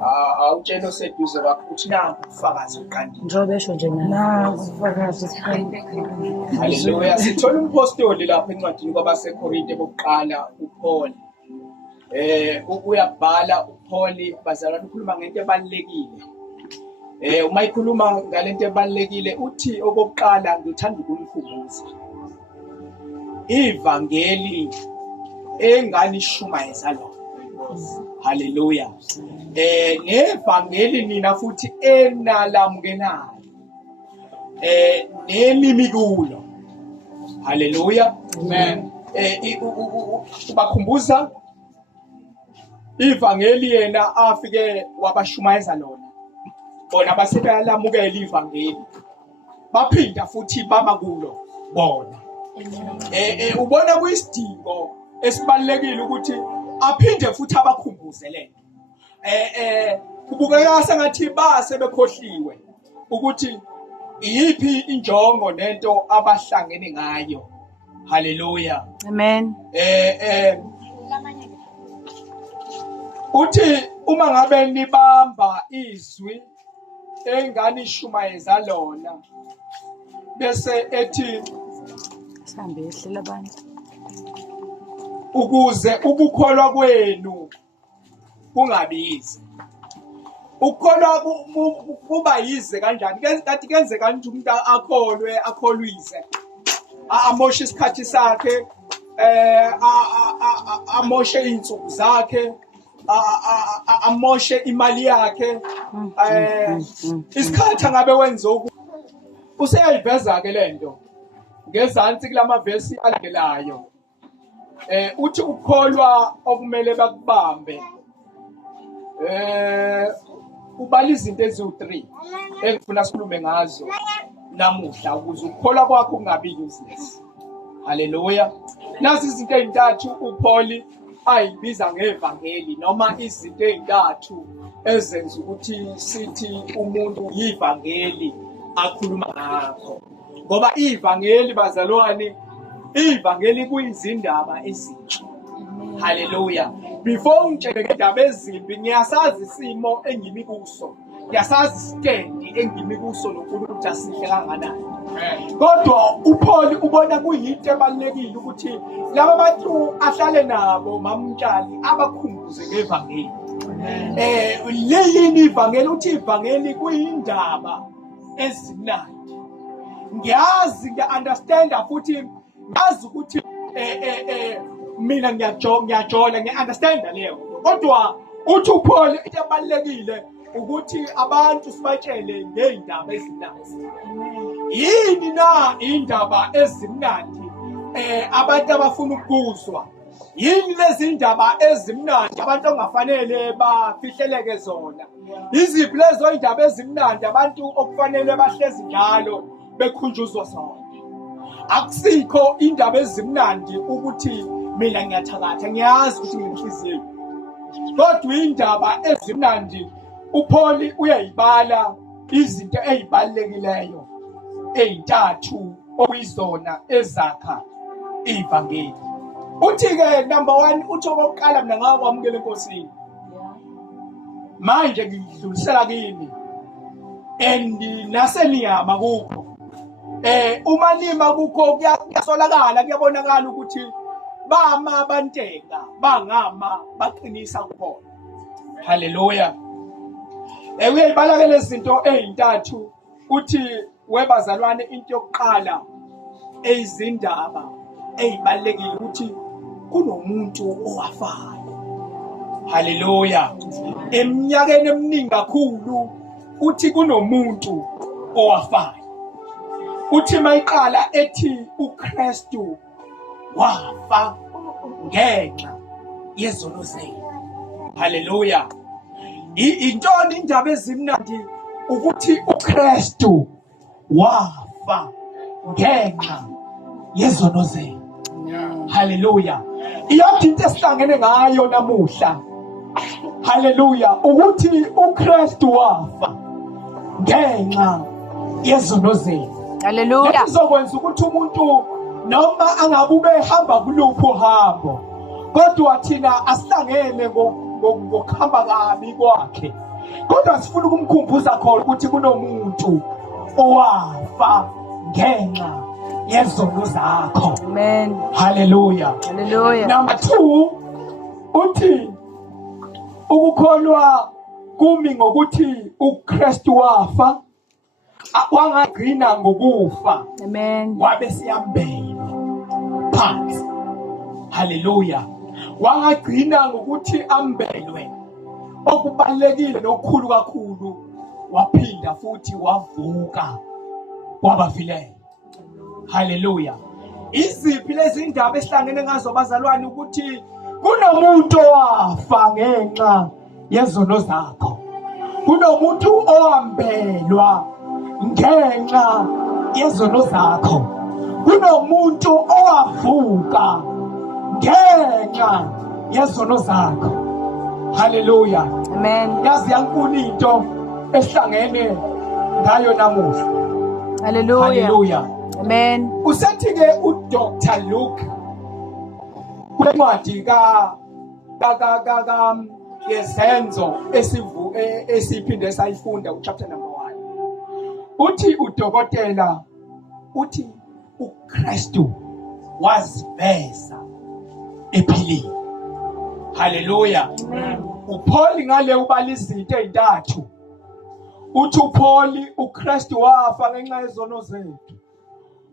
awutshela oseduze kwakho ukuthi nangu ubufakazi uqandile. Njengoba esho nje nangu ubufakazi. Haleluya. Sithola umpostoli lapha encwadini kwabaseKorinte bokuqala uPaul. Uyabhala uPaul bazalwane ukhuluma ngento ebalekile. Uma ikhuluma ngalento ebalekile uthi okokuqala ngithanda ukunikhumbuza. Ivangeli enganishumayeza lo. Haleluya. Nevangeli nina futhi enalamukelayo. Nelimi kulo. Haleluya. Amen. Ubakhumbuza ivangeli yena afike wabashumayeza lona. Bona basebalamukela ivangeli. Baphinda futhi baba kulo bona. Ubona kuyisidingo esibalekile ukuthi aphinde futhi abakhumbuze lento. Kubukeka sengathi basebekhohliwe ukuthi iyiphi injongo nento abahlangene ngayo. Haleluya. Amen. Uthi uma ngabe nibamba izwi enganishumayeza lona bese ethi sihambe ehlela abantu ukuze ukukholwa kwenu kungabizi. Ukukholwa kuba yize kanjani? Kanti kenze kanjani umuntu akholwise amoshe isikhathi sakhe, amoshe insuku zakhe, amoshe imali yakhe, isikhathi angabe wenza useyayiveza ke lento ngezansi kulamavesi alandelayo. Uthi ukukholwa okumele bakubambe. Ubala izinto eziwu-3 engifuna sikhulume ngazo namuhla ukuze ukukholwa kwakho kungabi useless. Haleluya. Nazi izinto ezintathu uPaul ayibiza ngevangeli noma izinto ezintathu ezenza ukuthi sithi umuntu yivangeli akhuluma ngakho. Ngoba ivangeli bazalwane, ivangeli kuyizindaba ezinhle. Haleluya. Before ungitshele ngendaba ezimbi ngiyasazi isimo engimi kuso. Ngiyasazi istendi engimi kuso noNkulunkulu asihle kanganani. Kodwa uPaul ubona kuyinto ebalekile ukuthi laba bantu ahlale nabo mamtshali abakhumbuze ngevangeli. Leyini ivangeli? Uthi ivangeli kuyindaba ezimnandi. Ngiyazi ngiya-understanda futhi ngazi ukuthi mina ngiyajola ngiya-understanda leyo. Kodwa uthi uPaul into ebalekile ukuthi abantu sibatshele ngey'ndaba ezimnandi. Yini na indaba ezimnandi abantu abafuna ukuzwa? Yini lezi ndaba ezimnandi abantu ongafanele bafihleleke zona? Iziphi lezo indaba ezimnandi abantu okufanele bahlezi njalo bekhunjuzwa zona? Akusikho indaba ezimnandi ukuthi mina ngiyathakatha, ngiyazi ukuthi nginhliziyo. Kodwa indaba ezimnandi uPaul uyayibala izinto ezibalulekileyo ezintathu okuyizona ezakha ivangeli. Uthi ke number 1 uthi okokuqala mina ngakwamukela enkosini. Manje ngidlulisela kini and naseniyama kukho. Uma nima kukho kuyasolakala, kuyabonakala ukuthi bama banteka bangama baqinisa kukhona. Haleluya. Uyayibala ke lezi zinto ezintathu uthi webazalwane into yokuqala ezindaba ezibalekile ukuthi kunomuntu owafayo. Haleluya. Eminyakeni eminingi kakhulu uthi kunomuntu owafayo. Uthi mayiqala ethi uKristu wafa ngenxa yezono zethu. Haleluya. Intoni indaba ezimnandi? Ukuthi uKristu wafa ngenxa yezono zethu. Haleluya. Iyona into esihlangene ngayo namuhla. Haleluya. Ukuthi uKristu wafa ngenxa yezono zethu. Haleluya. Izokwenza ukuthi umuntu noma angabube ehamba kuluphi uhambo, kodwa thina asihlangene ngokuhamba kabi kwakhe. kodwa sifuna ukumkhumbuza khona ukuthi kunomuntu owafa ngenxa yezono zakho. Amen. Hallelujah. Hallelujah. Number 2 uthi ukukholwa kumi ngokuthi uKristu wafa, wangagcina ngokufa, Amen. wabe siyambela phansi. Hallelujah. Wangagcina ngokuthi ambelwe, okubalekile nokukhulu kakhulu, waphinda futhi wavuka kwabafileyo. Hallelujah. Iziphi lezi ndaba esihlangene ngazo bazalwane, ukuthi kunomuntu owafa ngenxa yezono zakho, kunomuntu owambelwa ngenxa yezono zakho, kunomuntu owavuka ngenxa yezono zakho. Hallelujah. Amen. Yazi yankulu into esihlangene ngayo namuhla. Hallelujah. Hallelujah. Amen. Usethi-ke uDr. Luke kwencwadi yezenzo esiphinde sayifunda uchapter number 1, uthi udokotela uthi uKristu waziveza ephilile. Hallelujah. uPaul ngale ubala izinto ezintathu, uthi uPaul uKristu wafa ngenxa yezono zethu,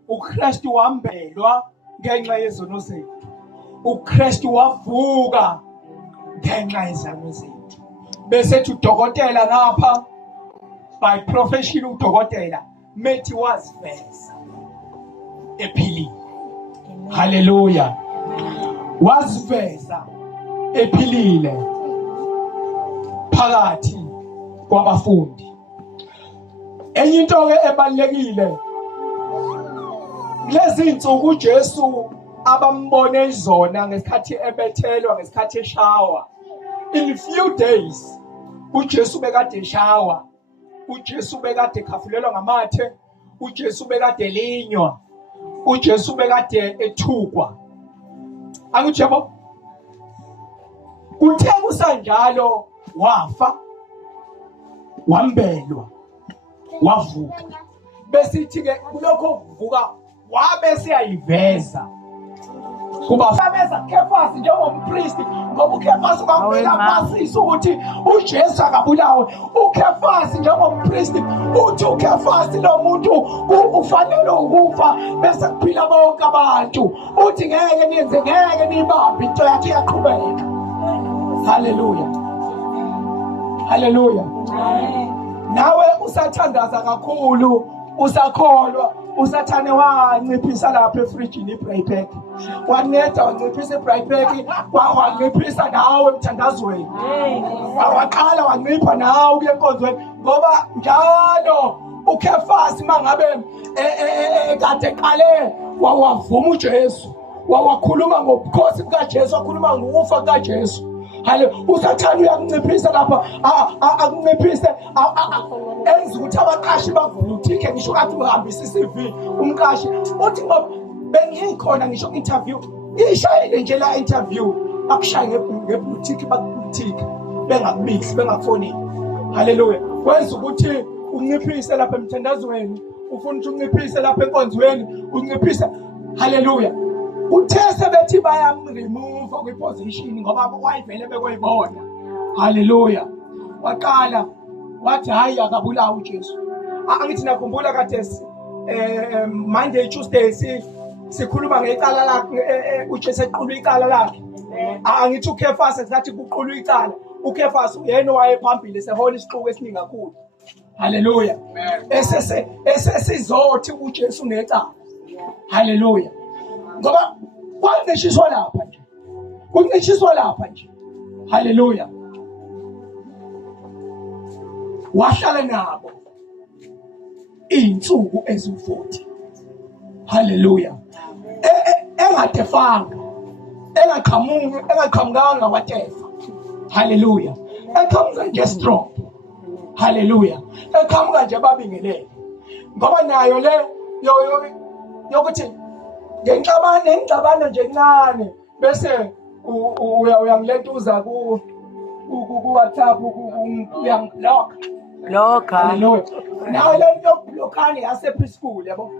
uKristu wambelwa ngenxa yezono zethu, uKristu wavuka ngenxa yezono zethu. Bese udokotela ngapha by profession udokotela methi waziveza ephilile. Hallelujah. Waziveza ephilile phakathi kwabafundi. Enye into ke ebalekile, lezi insuku uJesu abambone izona ngesikhathi ebethelwa, ngesikhathi eshawa, in few days uJesu bekade eshawa, uJesu bekade khafulelwa ngamathe, uJesu bekade linywa, uJesu bekade ethukwa. Angitshebo kuthe kusanjalo wafa, wambelwa, wavuka. Besithi ke kulokho kuvuka wabe siyayiveza kuba sabeza Kefasi njengompristi, ngoba uKefasi kwamela phasisa ukuthi uJesu akabulawe. uKefasi njengompristi uthi uKefasi lo muntu ufanele ukufa bese kuphila bonke abantu, uthi ngeke niyenze, ngeke nibambe into yakhe iyaqhubeka. Hallelujah. Hallelujah. Nawe usathandaza kakhulu, usakholwa, usathane wanciphisa lapha efrijini ibraypack, waneda wanciphisa ibraypack, wanciphisa nawe emthandazweni, waqala wancipha nawe kuye enkonzweni, ngoba njalo uKefasi mangabe kade qale wawavuma uJesu, wawakhuluma ngobukhosi bukaJesu, wakhuluma ngokufa kukaJesu. Hallelujah. Usathane uyakunciphisa lapha, akunciphise enza ukuthi abaqashi bavuluthike, ngisho kathi uhambisa iCV umqashi uthi ngoba bengikhona ngisho interview, ishayile nje la interview, akushaye ngebuluthiki, bakubuluthiki, bengakubisi, bengakufonini. Hallelujah. Wenza ukuthi unciphise lapha emthandazweni, ufuna ukuthi unciphise lapha enkonzweni, unciphise. Hallelujah. Uthe sebethi bayamremove kwiposition ngoba wayivele bekwayibona. Hallelujah. Waqala wathi hayi akabulawa uJesu. Angithi nakhumbula kade Monday Tuesday sikhuluma ngecala lakhe, uJesu equlwa icala lakhe. Angithi uKefasi ngathi kuqulwa icala, uKefasi yena wayephambili sehola isixuku esiningi kakhulu. Hallelujah. Esesizothi uJesu ngecala. Hallelujah. Ngoba kwancishiswa lapha nje, kuncishiswa lapha nje. Hallelujah. Wahlala nabo insuku ezi40. Hallelujah. Engadefanga, engaqhamukanga watefa. Hallelujah. Eqhamuka nje strong. Hallelujah. Eqhamuka nje babingelele, ngoba nayo le yokuthi ngengxabano nje encane bese uyangilentuza ku-WhatsApp uyangiblock. Blocker. Hallelujah. Nawe le nto yokublockana yase-preschool yabo.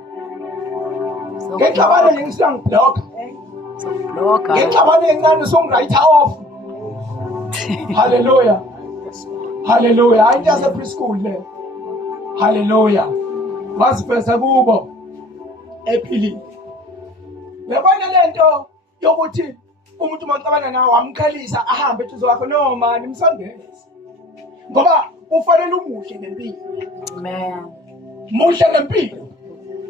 Ngexabano nje usuyangiblock. Blocker. Ngexabano encane usungirayitha off. Hallelujah. Hallelujah. Hayi into yase-preschool le. Hallelujah. Waziveza kubo ephilile. Uyabona le nto yokuthi umuntu maxabana nawe wamkhalisa ahambe eduze kwakho no mani msongeze. Ngoba ufanele umuhle ngempilo. Amen. Muhle ngempilo.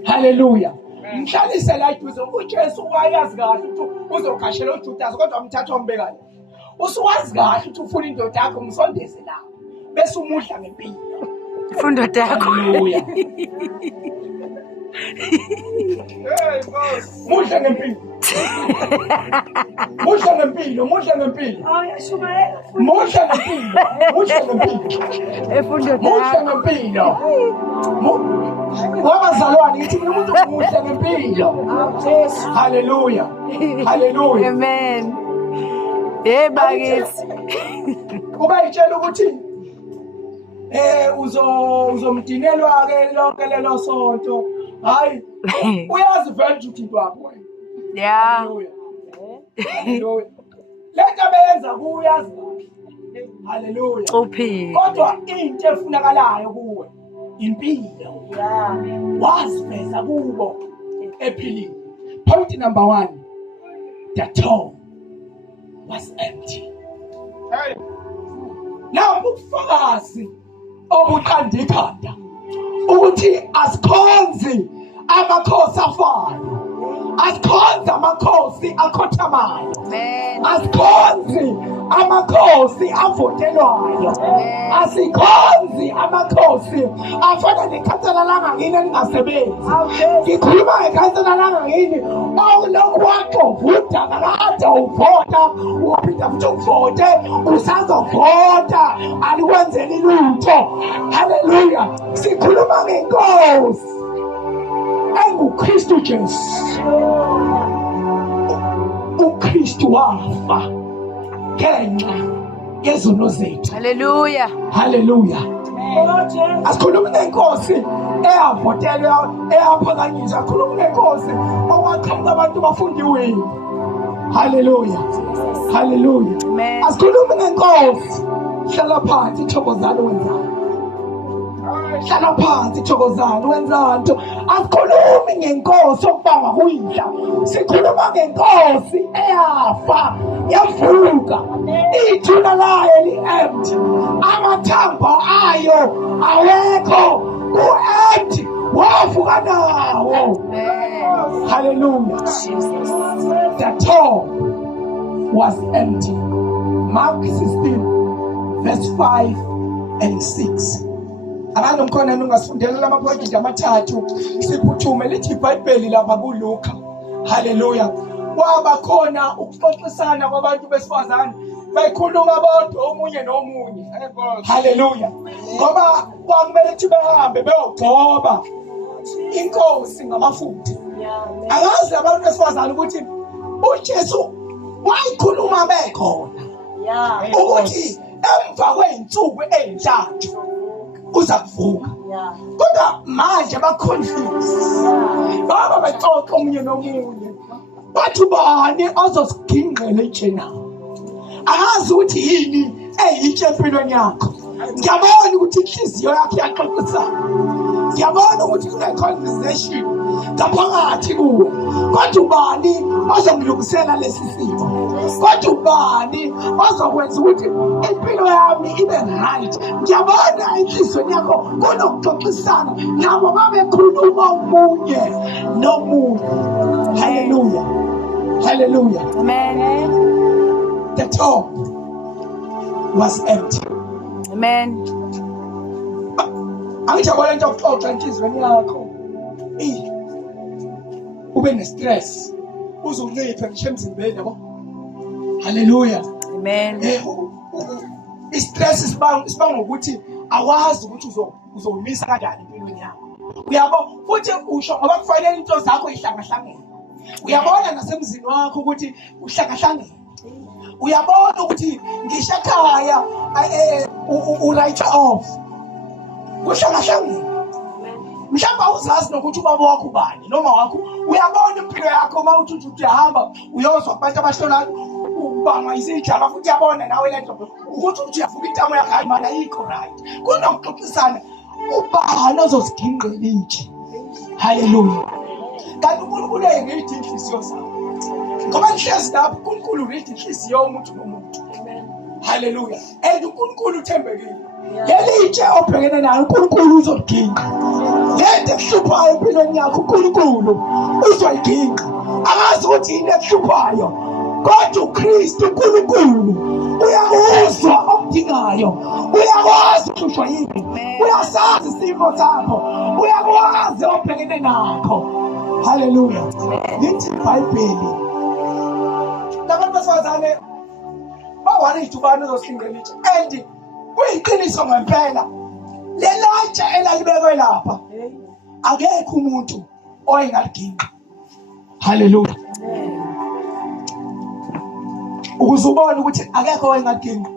Hallelujah. Mhlalise la eduze uJesu wayazi kahle ukuthi uzokhashela uJudas kodwa umthatha ombeka la. Usuwazi kahle ukuthi ufuna indoda yakho umsondeze la. Bese umuhla ngempilo. Ifundo yakho. Hallelujah. Muhle ngempilo. Muhle ngempilo, muhle ngempilo. Muhle ngempilo, muhle ngempilo. Ifundo Muhle yakho. ngempilo. Wabazalwane ngithi umuntu muhle ngempilo. Hallelujah. Hallelujah. Amen. Hey bakithi. Kuba itshela ukuthi uzomdinelwa ke lonke lelo sonto. Hayi. Uyazi vele ukuthi into yakho wena. Yeah. Hallelujah. Hallelujah. Lento abeyenza kuyazi. Hallelujah. Uphile. Kodwa into efunakalayo kuwe impilo. Waziveza kubo ephilile. Point number 1. The tomb was empty. Now ubufakazi obuqanda ikhanda ukuthi asikhonzi amakhosi afayo. Asikhonzi amakhosi akhothamayo. Amen. Asikhonzi amakhosi avotelwayo. Asikhonzi amakhosi afana nekhansela langakini elingasebenzi. Ngikhuluma ngekhansela langakini awulokhu waxovuda kakade uvota uphinda futhi uvote usazovota alikwenzeli lutho. Hallelujah. Sikhuluma ngenkosi enguKristu Jesu. uKristu wafa ngenxa yezono zethu. Hallelujah. Hallelujah. Asikhuluma ngenkosi eyavotelwa eyaphakanyiswa. Asikhuluma ngenkosi okwaqhamuka abantu bafundiwe. Hallelujah. Hallelujah. Amen. Asikhuluma ngenkosi hlala phansi ithokozana wenzani. Hlala phansi ithokozana wenzani nto. Asikhulumi ngenkosi okubangwa kuyidla. Sikhuluma ngenkosi eyafa yavuka. Ithuna layo li-empty. Amathambo ayo awekho ku-empty. Wavuka nawo. Amen. Hallelujah. Jesus. The tomb was empty. Mark 16 verse 5 and 6. Abantu mkhona nungasifundela lamaphrojekthi amathathu siphuthume lithi iBhayibheli lapha kuLuka. Hallelujah. Kwaba khona ukuxoxisana kwabantu besifazane bekhuluma bodwa omunye nomunye. Hallelujah. Ngoba kwakumele ukuthi behambe beyogcoba inkosi ngamafutha. Akazi abantu besifazane ukuthi uJesu wayikhuluma bekhona. Ukuthi emva kweinsuku ezintathu uza kuvuka. Kodwa manje ba-confuse. Baba bexoxa omunye nomunye. Bathi bani ozosigingqela ijena? Akazi ukuthi yini eyitshe empilweni yakho. Ngiyabona ukuthi inhliziyo yakho iyaxoxisana. Ngiyabona ukuthi kune-conversation ngaphakathi kuwe. Kodwa ubani ozongilungisela lesi simo? Kodwa ubani ozokwenza ukuthi impilo yami ibe right? Ngiyabona enhliziyweni yakho kunokuxoxisana nabo babekhuluma omunye nomunye. Hallelujah. Hallelujah. Amen. The tomb was empty. Amen. Angijabula into yokuxoxa enhliziyweni yakho. Ube ne-stress. Uzunciphe ngisho emzimbeni yabo. Hallelujah. Amen. I-stress isibanga ukuthi awazi ukuthi uzomisa kanjani empilweni yakho. Uyabo futhi usho ngoba kufanele into zakho ihlangahlangene. Uyabona nasemzini wakho ukuthi uhlangahlangene. uyabona ukuthi ngisho ekhaya u-write off kuhlangahlangene. Mhlawumbe awuzazi nokuthi ubaba wakho ubani noma wakho. Uyabona impilo yakho uma uthi uyahamba uyozwa abantu abahlolayo ubanga izijaba futhi uyabona nawe lento ukuthi uyavuka intamo yakho hayi mana ayikho right. Kunokuxoxisana ubani ozosiginqela itshe. Hallelujah. Kanti uNkulunkulu engiyidinga inhliziyo zakho. Ngoba ngihlezi lapho uNkulunkulu urida inhliziyo yomuntu nomuntu. Hallelujah. And uNkulunkulu uthembekile. Leli itshe obhekene nayo uNkulunkulu uzoliginqa. Lento ekuhluphayo empilweni yakho uNkulunkulu uzoyiginqa. Akazi ukuthi yini ekuhluphayo. Kodwa uKristu uNkulunkulu uyakuzwa okudingayo. Uyakwazi ukuhlushwa yini. Uyasazi isimo sakho. Uyakwazi obhekene nakho. Hallelujah. Lithi iBhayibheli labantu besifazane bawaride ubani uzosingela itshe. And kuyiqiniso ngempela lelatshe elalibekwe lapha akekho umuntu oyengaliginqa. Hallelujah. Ukuze ubone ukuthi akekho oyengaliginqa.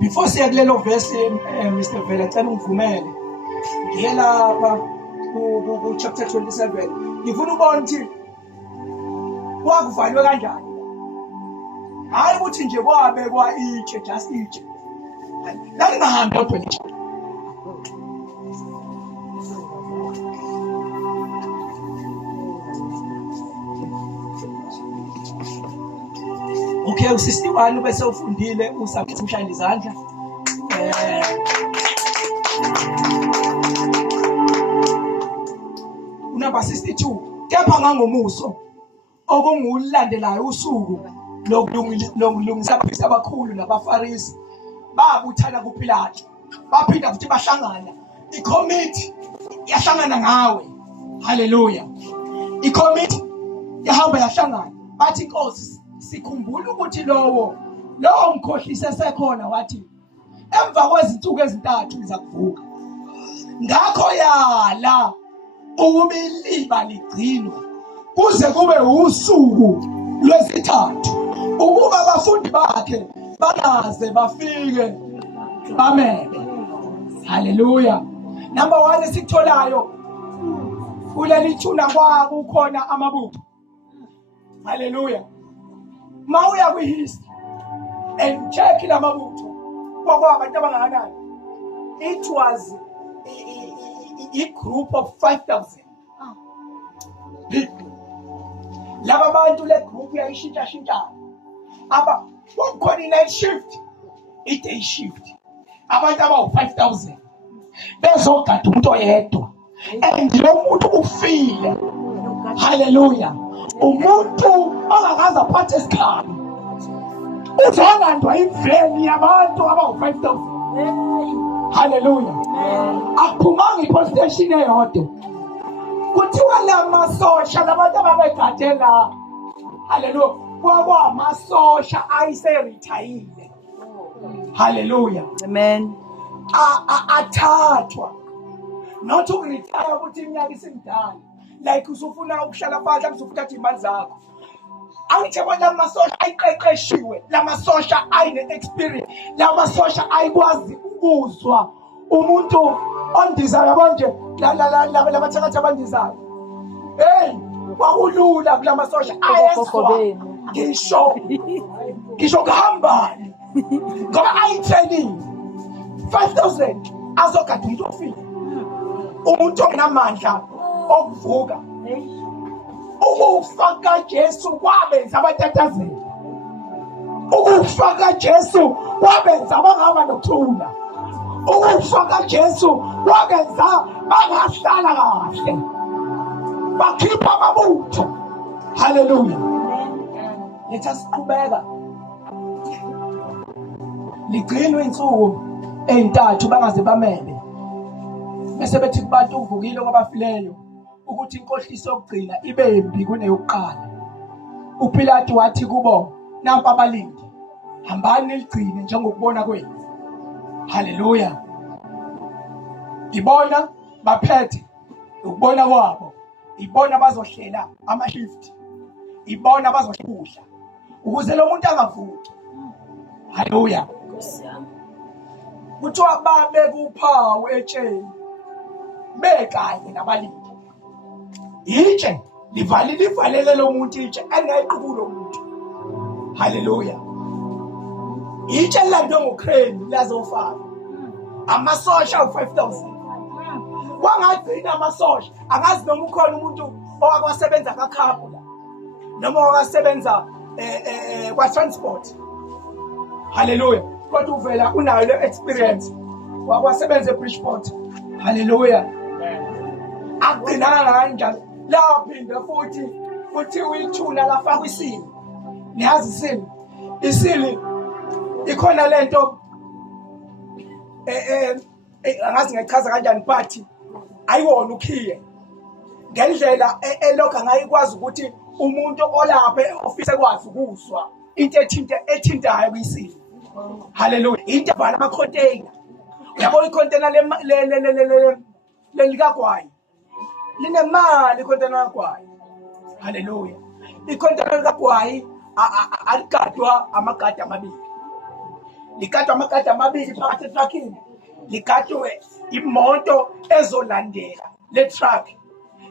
Before siya kulelo verse Mr. Vela cela ungivumele ngiye lapha ku chapter 27 ngifuna ubone ukuthi kwakuvalwe kanjani. Hayi ukuthi nje kwabekwa itshe just itshe. La lingahambi kodwa nje. Okay, usisi wani bese ufundile usabithi umshayela izandla. Number 62 kepha ngangomuso okungulandelayo usuku lokulungisa abaphristi abakhulu nabafarisi babuthana kuPilato baphinda futhi bahlangana icommittee yahlangana ngawe. Hallelujah. Icommittee yahamba yahlangana bathi Nkosi sikhumbula ukuthi lowo mkhohlisi esekhona wathi emva kwezinsuku ezintathu iza kuvuka. Ngakho yala ukumiliba ligcinwe kuze kube usuku lwesithathu ukuba abafundi bakhe bangaze bafike bamele. Hallelujah. Number 1 esikutholayo kuleli thuna kwabo ukhona amabutho. Hallelujah. Mawuya kwihistory and check lamabutho kwakwabantu abangakanani. It was a group of 5,000 people. Laba bantu le group yayishintsha aba kukhona i-night shift, i-day shift. Abantu abawu 5,000 bezogada umuntu oyedwa and lo muntu ufile. Hallelujah. Umuntu ongakaze aphathe isikhali uzolandwa imveni yabantu abawu 5,000. Hallelujah. Akuphumanga i-police station eyodwa kuthiwa lamasosha labantu ababegadela. Hallelujah. Kwamasosha ayiserithayile. Hallelujah. Amen. Athathwa not ukuretire ukuthi iminyaka isimdala like usufuna ukuhlala phansi uzofuthatha imali zakho. Angithi bona lamasosha ayiqeqeshiwe, lamasosha ayine-experience, lamasosha ayikwazi ukuzwa umuntu ondizayo yabo nje labathakathi abandizayo. Hey, kwakulula kulamasosha ayezwa ngisho kuhambani ngoba ayi-training 5,000 azogada umuntu ofile, umuntu ongenamandla okuvuka. Ukufa kaJesu kwabenza abatatazela. Ukufa kaJesu kwabenza abangaba nokuthula. Ukufa kaJesu kwabenza bangahlala kahle, bakhipha amabutho. Hallelujah. Let us qhubeka. Ligcinwe insuku ezintathu bangaze bamele. Bese bethi kubantu uvukile kwabafileyo ukuthi inkohliso yokugcina ibe yimbi kuneyokuqala. uPilato wathi kubo, nampa abalindi, hambani niligcine njengokubona kwenu. Hallelujah. ibona baphethe ukubona kwabo, ibona bazohlela ama-shift, ibona bazohlela ukuze lo muntu angavuki. Haleluya. Kuthiwa babe kuphawu etsheni bekanye nabalindi. Itshe livalele lo muntu, itshe engayiqubulo umuntu. Haleluya. Itshe lilandwe nguCrane lazofaka amasosha u-5,000. Kwangagcina amasosha, angazi noma ukhona umuntu owakwasebenza kakhaphu la noma owakwasebenza kwa-transport. Haleluya. Kodwa uvela unayo le experience wakwasebenza eBridgeport. Haleluya. Agcinanga kanjalo laphinda futhi uyithuna lafaka isili. Niyazi isili? Isili ikhona lento angazi ngayichaza kanjani, but ayiwona ukhiye ngendlela elokho angayikwazi ukuthi umuntu olapha e-office ekwazi ukuzwa into ethintayo kwisili. Haleluya. Into evala ama-container. Uyabona i-container likagwayi linemali, i-container likagwayi. Haleluya. I-container likagwayi aligadwa amagadi amabili. Ligadwa amagadi amabili phakathi etruckini. Ligadwe imoto ezolandela le truck.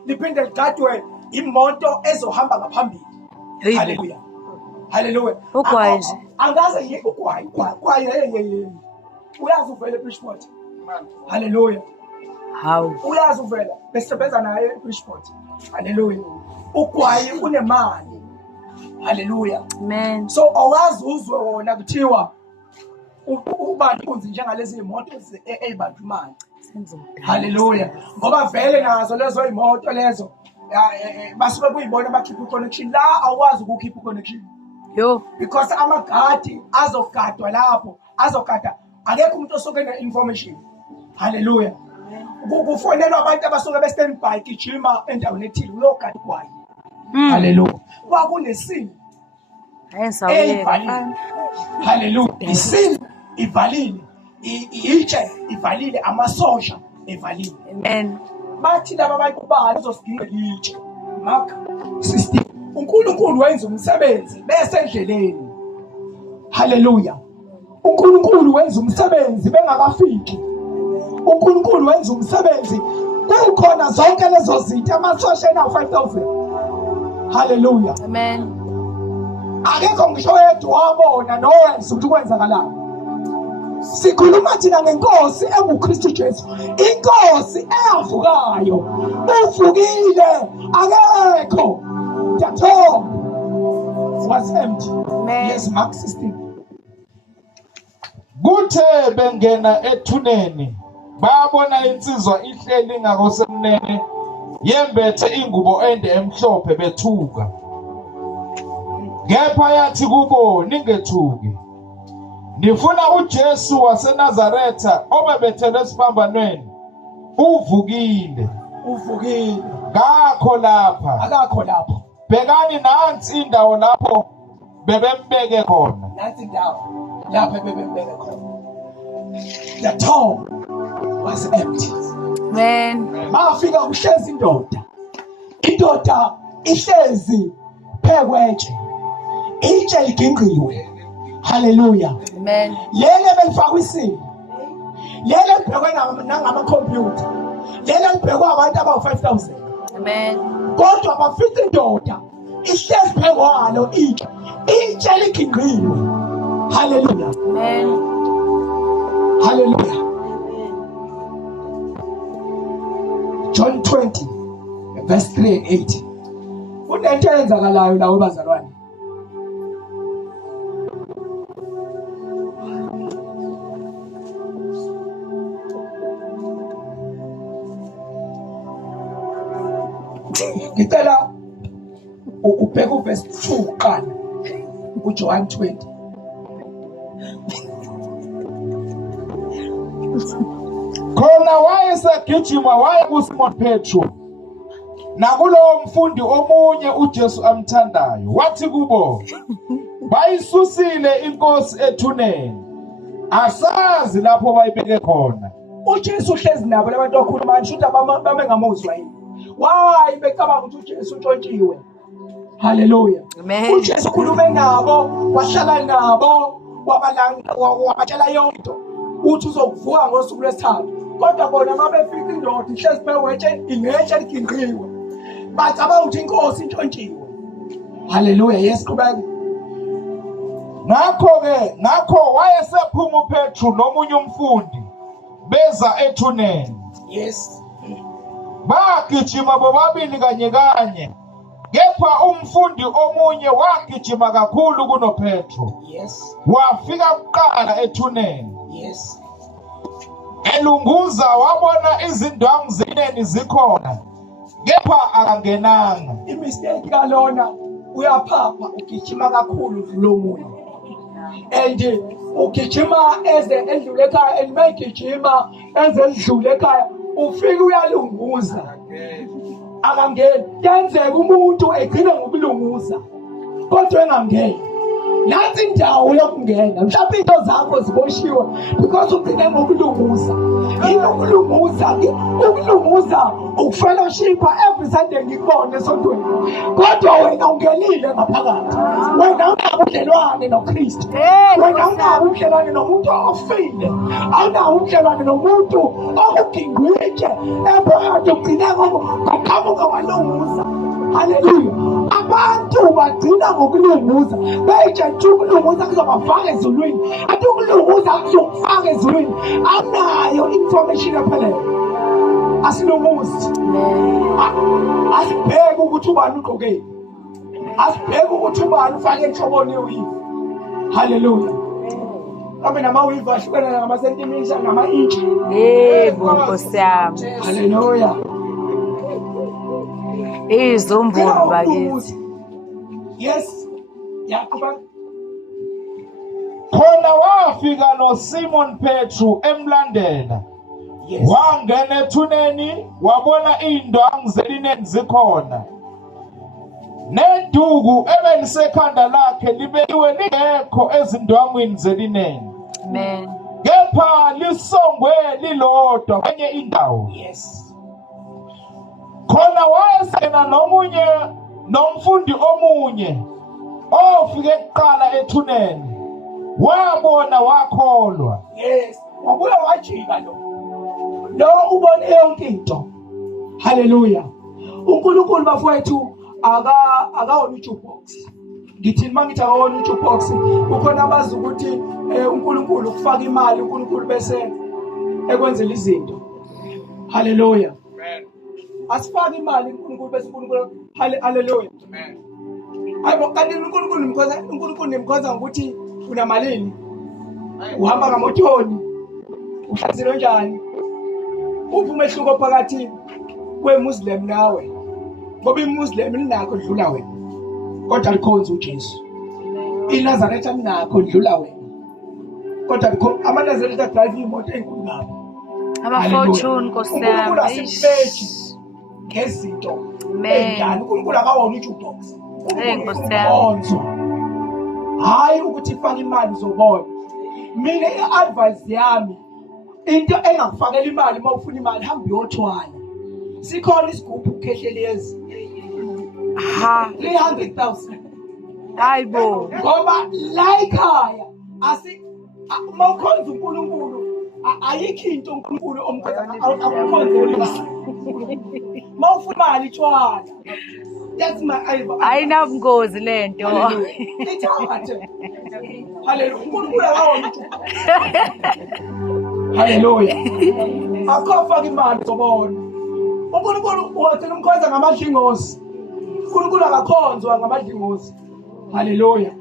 Liphinde ligadwe imoto ezohamba ngaphambili. Haleluya. Haleluya. Ugwayi nje. Angaze ngeke ugwayi. Uyazi uvela eBridgeport. Haleluya. Hawu. Uyazi uvela besebenza naye eBridgeport. Haleluya. Ugwayi unemali. Haleluya. Amen. So awazi uzwe wona kuthiwa ubani kunzi njengalezi imoto ezibantu imali. Haleluya. Ngoba vele nazo lezo imoto lezo basuke kuyibona bakhipha i-connection la, awazi ukukhipha i-connection. Yo. Because amagadi azogadwa lapho, azogada akekho umuntu osuke ne-information. Haleluya. Kufonelwa abantu abasuke be-standby gijima endaweni ethile uyogada igwayi. Haleluya. Kwakunesini eyivalile. Haleluya. Isini ivalile, itshe ivalile, amasosha evalile. Amen. Bathi laba abantu bani uzosidinga itshe. Mark 16. uNkulunkulu wenza umsebenzi bese endleleni. Haleluya. uNkulunkulu wenza umsebenzi bengakafiki. uNkulunkulu wenza umsebenzi kukhona zonke lezo zinto, amasosha na 5,000. Haleluya. Amen. Akekho ngisho yedwa wabona nowenza ukuthi kwenzakalayo. Sikhuluma thina ngenkosi enguKristu Jesu, inkosi eyavukayo. Uvukile, akekho. The tomb was empty. Amen. Yes, Mark 16. Kuthe bengena ethuneni babona insizwa ihleli ngakosemnene yembethe ingubo ende emhlophe bethuka. Kepha yathi kubo, ningethuki. Nifuna uJesu waseNazaretha obebethelwe esiphambanweni. Uvukile. Uvukile. Ngakho lapha. Akakho lapho. Bhekani nansi indawo lapho bebembeke khona. Nansi indawo lapho bebembeke khona. The tomb was empty. Amen. Bafika kuhlezi indoda. Indoda ihlezi phekwetshe. Itshe ligingqiwe. Haleluya. Amen. Lele belifakwa isini. Lele libhekwe nangama-computer. Lele libhekwe abantu abawu-5,000. Amen. Kodwa bafika indoda ihlezi phekwalo itshe. Itshe ligingqiwe. Haleluya. Amen. Haleluya. John 20 verse 3 and 8. Kunento eyenzakalayo lawo bazalwane. Ngicela ubheke uverse 2 kuqala uJohn 20. Khona wayesegijima waya kuSimon Petro nakulowo mfundi omunye uJesu amthandayo. Wathi kubo, bayisusile inkosi ethuneni, asazi lapho bayibeke khona. uJesu uhlezi nabo labantu akhuluma nje ukuthi bame ngamuzwa yini. Why becabanga ukuthi uJesu utshontshiwe? Hallelujah. Amen. uJesu ukhulume nabo, wahlala nabo, wabatshela yonke into uthi uzokuvuka ngosuku lwesithathu. Kodwa bona mabefika indoda ihlezi phewetshe ingetshe liginqiwe. Bacabanga ukuthi inkosi intshontshiwe. Hallelujah. Yes, qhubeka. Ngakho wayesephuma uPetru nomunye umfundi beza ethuneni. Yes. Bagijima bobabili kanye kanye. Kepha umfundi omunye wagijima kakhulu kunoPetru. Yes. Wafika kuqala ethuneni. Yes. Elunguza wabona izindwangu zeneni zikhona. Kepha akangenanga. Imistake kalona uyaphapha ugijima kakhulu kulo muntu. And ugijima eze endlule ekhaya and mayigijima eze endlule ekhaya ufika uyalunguza. Akangeni. Kenzeka umuntu egcina ngokulunguza kodwa engangeni. Nansi indawo yokungena. Mhlawumbe into zakho ziboshiwe because ugcine ngokulunguza. Ukulunguza ukufellowshipa every Sunday ngikubone esontweni. Kodwa wena ungenile ngaphakathi. Wena unabudlelwane noKristu. Wena unabudlelwane nomuntu ofile. Awunabudlelwane nomuntu okugingwike. Ephakathi ugcine ngokuqhamuka walunguza. Hallelujah. Abantu bagcina ngokulunguza. Beyitshentsha ukulunguza kuzobafaka ezulwini. Athi ukulunguza kuzokufaka ezulwini. Anayo information ephelele. Asilunguzi. Asibheke ukuthi ubani ugqokeni. Asibheke ukuthi ubani ufake enhloboni yewivi. Hallelujah. Kambe namawivi ahlukene ngamasentimitha ngama-inchi. Yebo Nkosi yami. Hallelujah. Izombulu bakithi. Yes. Yaqhubeka. Khona wafika noSimon Petru emlandela. Yes. Wangena ethuneni wabona indwangu zelineni zikhona. Nenduku ebelisekhanda lakhe libekiwe lingekho ezindwangwini zelineni. Amen. Kepha lisongwe lilodwa kwenye indawo. Yes. Khona wayesena nomfundi omunye ofike kuqala ethuneni. Wabona wakholwa. Yes. Wabuya wajika lo ubone yonke into. Hallelujah. uNkulunkulu bafowethu akawona ujukebox. Ngithi mangithi akawona ujukebox kukhona abazi ukuthi uNkulunkulu ufaka imali uNkulunkulu bese ekwenzela izinto. Hallelujah. Amen. Asifake imali uNkulunkulu bese uNkulunkulu hallelujah. Amen. Hayibo kanti uNkulunkulu nimkhonza ukuthi unamalini. Uhamba ngamothoni. Uhlazilo njani? Umehluko phakathi kweMuslim nawe. Ngoba iMuslim linakho lidlula wena. Kodwa likhonza uJesu. INazaretha linakho lidlula wena. Kodwa amaNazaretha adrive imoto enkulu ngapha. Ama-fortune Nkosi yami. Ngezinto. Amen. uNkulunkulu akawona ujukebox. Nkosi yami. Hayi ukuthi ifake imali zobona. Mina i-advice yami into engakufakela imali uma ufuna imali hamba uyothwala. Sikhona isigubhu ukhehlelezi. Ha. 300,000. Hayibo. Ngoba la ekhaya uma ukhonza uNkulunkulu ayikho into uNkulunkulu akukhonzeli. Uma ufuna imali thwala. That's my advice. Ayinabungozi lento. Ithathe. Hallelujah. uNkulunkulu akawona. Hallelujah. Akofaka imali zobona. uNkulunkulu uwathela umkhonza ngamadlingozi. uNkulunkulu akakhonzwa ngamadlingozi. Hallelujah.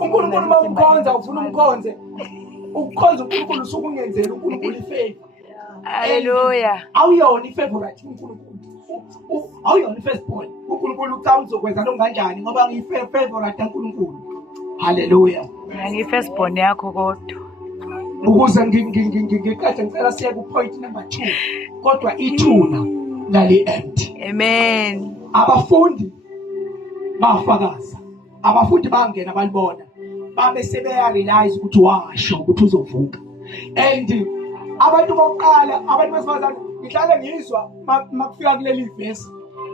uNkulunkulu uma umkhonza ufuna umkhonze. Ukukhonza uNkulunkulu usuke ungenzela uNkulunkulu ifavor. Hallelujah. Awuyona ifavorite uNkulunkulu. Awuyona ifirstborn. uNkulunkulu uthi uzokwenza lo kanjani ngoba ngiyifavorite kaNkulunkulu. Hallelujah. Ngiyi-firstborn yakho kodwa. Ukuze ngiqede ngicela siye ku point number 2. Kodwa ithuna lali empty. Amen. Abafundi bafakaza. Abafundi bangena balibona. Babe sebeya realize ukuthi washo ukuthi uzovuka. And abantu bokuqala abantu besifazane ngihlale ngizwa makufika kuleli verse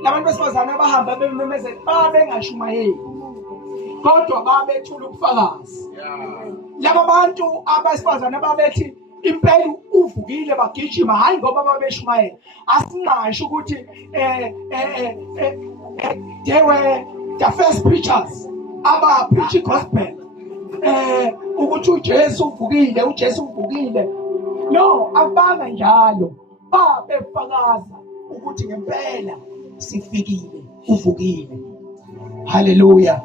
labantu besifazane abahamba bememezela babengashumayeli kodwa babethula ubufakazi. Laba bantu abesifazane ababethi impela uvukile bagijima hayi ngoba babeshumayela. Asingasho ukuthi they were the first preachers aba preach gospel ukuthi uJesu uvukile, uJesu uvukile. No, abanga njalo babefakaza ukuthi ngempela sifikile, uvukile. Hallelujah.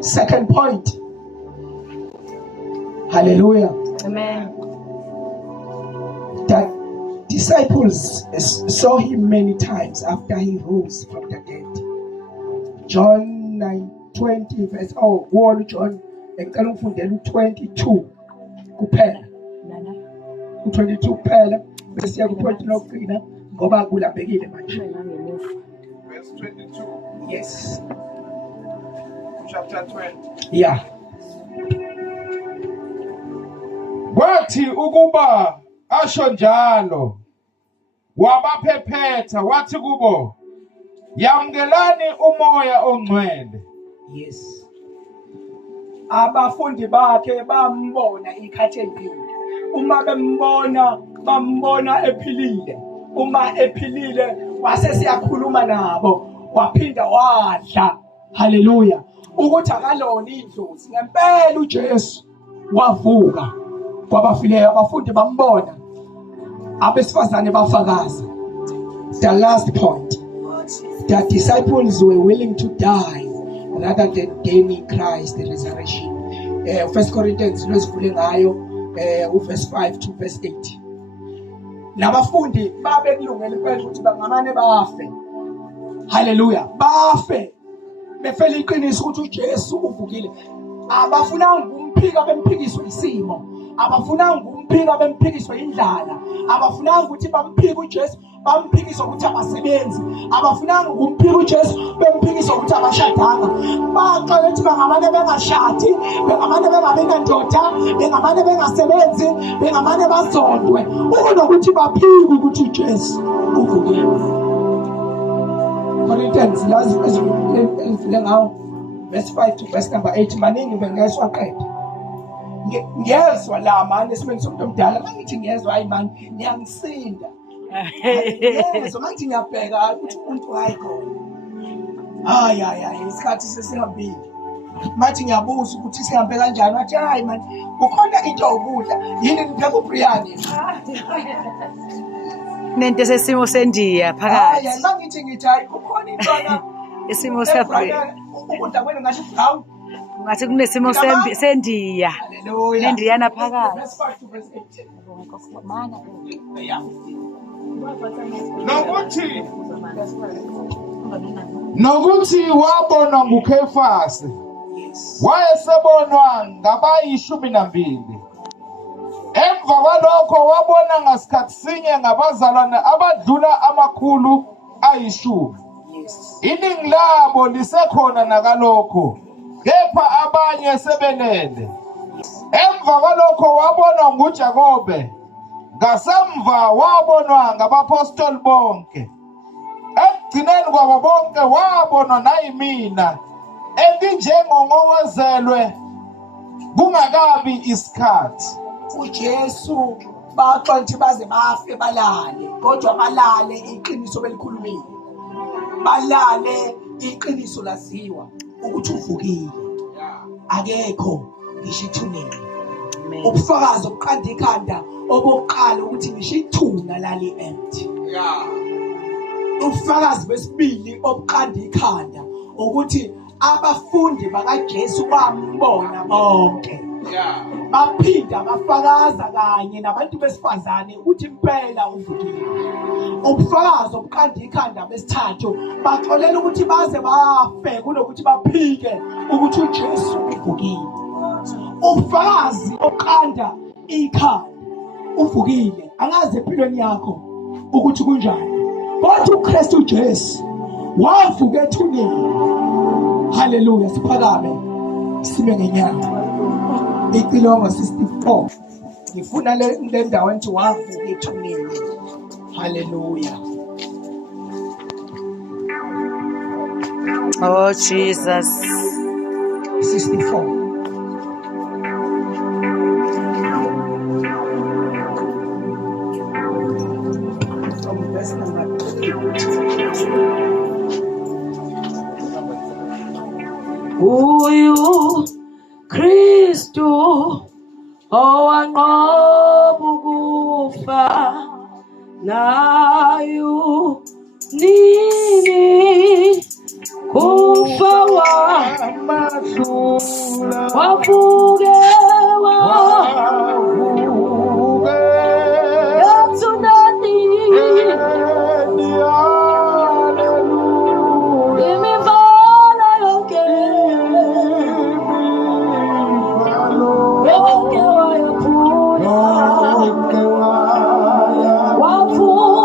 Second point. Hallelujah. Amen. That disciples saw him many times after he rose from the dead. John 9:20 verse 1 John engicela ungifundele 22 kuphela. 22 kuphela bese siya ku-20 lokugcina ngoba kulambekile manje. Verse 22. Yes. Chapter 20. Yeah. Wathi ukuba asho njalo wabaphephetha wathi kubo yamkelani umoya ongcwele. Yes. Abafundi bakhe bambona ikhathi empilo. Uma bambona ephilile. Uma ephilile wase siyakhuluma nabo waphinda wadla. Hallelujah. Ukuthi akalona indlozi ngempela uJesu wavuka kwabafileyo. Abafundi bambona, abesifazane bafakaza. The last point, the disciples were willing to die rather than gaining Christ the resurrection. 1 Corinthians lesivule ngayo verse 5 to verse 8. Nabafundi babekulungela impela ukuthi bangamane bafe. Hallelujah. Bafe befela iqiniso ukuthi uJesu uvukile. Abafunanga umphika bemphikiswe isimo. Abafunanga umphika bemphikiswe indlala. Abafunanga ukuthi bamphike uJesu bamphikiswe ukuthi abasebenzi. Abafunanga umphika uJesu bemphikiswe ukuthi abashadanga. Baqala ukuthi bangamane bengashadi, bengamane bengabe nendoda, bengamane bengasebenzi, bengamane bazondwe. Ukunokuthi baphike ukuthi uJesu uvukile. Corinthians ezivule ngawo verse 5 to verse number 8 maningi bengezwa qeda. Ngiyezwa la manje esimeni somuntu omdala mangithi ngiyezwa hayi manje ngiyangisinda. Ngiyezwa mangithi ngiyabheka ukuthi umuntu hayi khona. Hayi isikhathi sesihambile. Mathi ngiyabuza ukuthi sihambe kanjani wathi hayi manje kukhona into okudla yini nipheka uBriani. Nento sesimo sendiya phakathi. Hayi mangithi hayi kukhona intwana Isimo seBriani. ukudla kwenu ngasho brown. Ngathi kunesimo sendiya. Hallelujah. Nendiyana phakathi. Verse 5 to verse 8. Nokuthi wabonwa nguKefasi Yes. wayesebonwa ngabayi-12. Emva kwalokho wabona ngasikhathi sinye ngabazalwane abadlula 10. Yes. Iningi labo lisekhona nakalokho, kepha abanye sebelele. Emva kwalokho wabonwa nguJakobe, ngasemva wabonwa ngabapostoli bonke. Ekugcineni kwabo bonke wabonwa nayimina, enginjengongowezelwe kungakabi isikhathi. uJesu baxoxa ukuthi baze bafe balale kodwa balale iqiniso belikhulumile. Balale iqiniso laziwa ukuthi uvukile. Akekho ngisho ithuneni. Ubufakazi obuqanda ikhanda obokuqala ukuthi ngisho ithuna lali empty. Ubufakazi besibili obuqanda ikhanda ukuthi abafundi bakaJesu bambona bonke. Baphinda bafakaza kanye nabantu besifazane ukuthi impela uvukile. Ubufakazi obuqanda ikhanda besithathu baxolela ukuthi baze bafe kunokuthi baphike ukuthi uJesu uvukile. Ubufakazi obuqanda ikhanda uvukile angazi empilweni yakho ukuthi kunjani. Kodwa uKristu Jesu wavuka ethuneni. Hallelujah. Siphakame sime ngenyanga. Icilongo 64 ngifuna le ndawo enthi wavuka ethuneni. Hallelujah. Oh Jesus. 64. From verse number 8. Uyu Kristu owanqoba ukufa nayu nini kufa wavuke yathunani imivala yonke wayaphula wavuka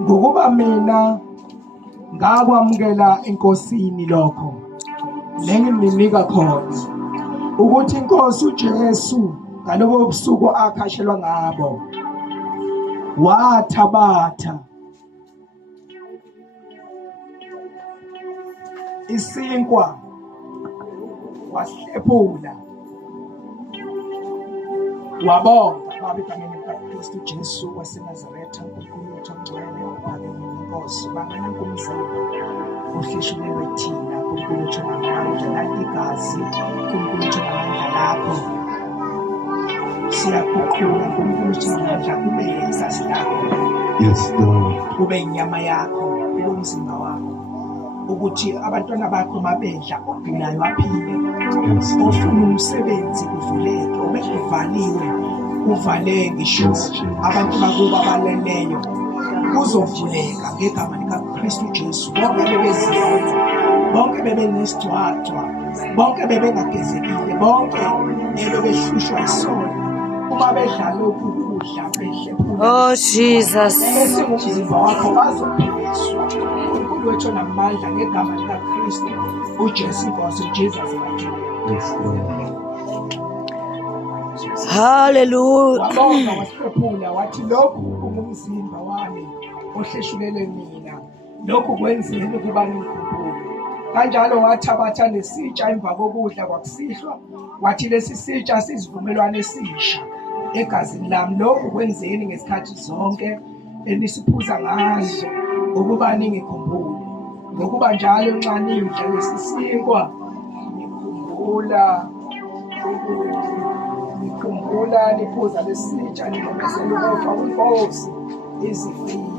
ngokuba mina ngakwamukela enkosini lokho nengiminika khona ukuthi inkosi uJesu ngalobo busuku akhashelwa ngabo wathabatha isinkwa wasihlephula wabonga Baba egameni likaKristu Jesu waseNazaretha uNkulunkulu wethu ongcwele ophakeme inkosi bangana kumzimba uhleshulelwe thina uNkulunkulu wethu namandla naligazi uNkulunkulu wethu namandla lakho siyakuqhula uNkulunkulu wethu namandla kube igazi lakho Yes, Lord. kube inyama yakho kube umzimba wakho ukuthi abantwana bakho mabedla ogcinayo aphile Yes, ofuna umsebenzi uvuleke ube uvaliwe uvale ngisho abantu bakuba abaleleyo kuzovuleka ngegama likaKristu Jesu bonke bebeziyo bonke bebenesicwacwa bonke bebengagezekile bonke bebehlushwa isono uma bedla lokhu kudla behlephula Oh Jesus. esingumzimba wakho bazophiliswa uNkulunkulu wethu namandla ngegama likaKristu uJesu inkosi Jesus mighty name. yes, Lord. Hallelujah. Wabonga wasiphephula wathi lokhu ungumzimba wami ohleshulelwe mina lokhu kwenzeni ukuba nikhulule kanjalo wathabatha nesitsha emva kokudla kwakusihlwa wathi lesi sitsha sizivumelwane esisha egazini lami lokhu kwenzeni ngesikhathi zonke enisiphuza ngazo ukuba ningikhumbule ngokuba njalo nxa nidla lesi sinkwa nikhumbula niphuza lesitsha nilungisela ukufa kwenkosi izifile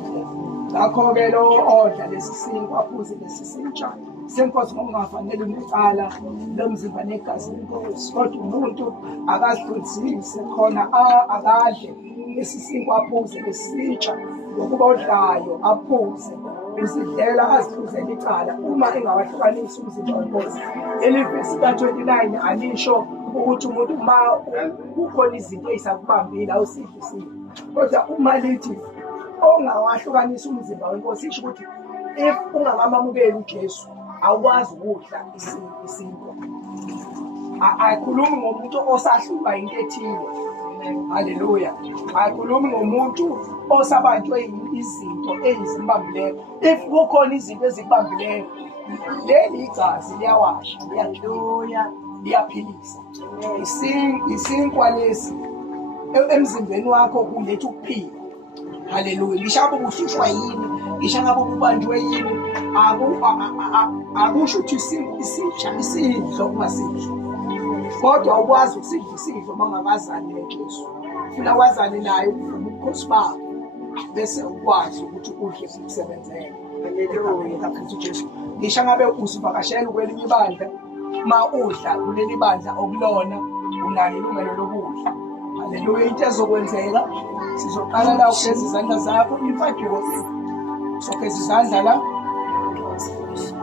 ngakho-ke lo odla lesi sinkwa aphuze lesi sitsha senkosi ngokungafanele unicala lomzimba negazi lenkosi kodwa umuntu akazidlulisise khona akadle lesi sinkwa aphuze lesitsha ngokuba odlayo aphuze uzidlela azihluzele icala uma engawahlukanisi umzimba wenkosi elivesi ka-29 anisho ukuthi umuntu uma kukhona izinto ey'sakubambile awusidlisile kodwa uma lithi ongawahlukanisa umzimba wenkosi isho ukuthi if ungakamamukeli uJesu awukwazi ukudla isinkwa ayikhulumi ngomuntu osahluka into ethile haleluya ayikhulumi ngomuntu osabanjwe izinto ezimbambileyo if kukhona izinto ezikubambileyo leli igazi liyawasha liyaphilisa isinkwa lesi emzimbeni wakho kuletha ukuphila haleluya ngisho ukuhlushwa yini ngisho ngabe ubanjwe yini akusho ukuthi isidlo ungasidlo kodwa ukwazi ukusidla isidlo uma ungakazali neJesu funa wazane naye ubukhosi bakho bese ukwazi ukuthi udle ukusebenzela kaKristu Jesu ngisho ngabe usuvakashela kwelinye ibandla ma udla kuleli bandla okulona unalo ilungelo lokudla haleluya into ezokwenzeka sizoqala la ugeza izandla zakho imfaduko sogeza izandla la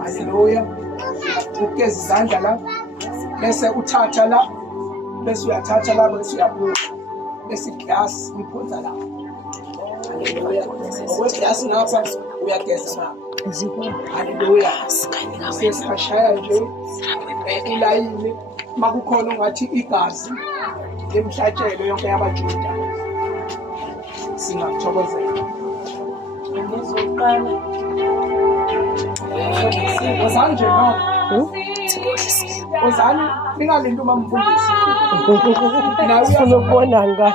haleluya ugeza izandla la bese uthatha la bese uyathatha la bese uyabuka bese iglasi uyiphonza la haleluya okwegilasi ngapha uyageza ngapha haleluya sesikhashaya nje ilayini makukhona ungathi igazi lemhlatshelo yonke yabaJuda singakuthokozela ngizoqala uzanje no uzani ningalinto mamfundisi nawe uyakubona ngani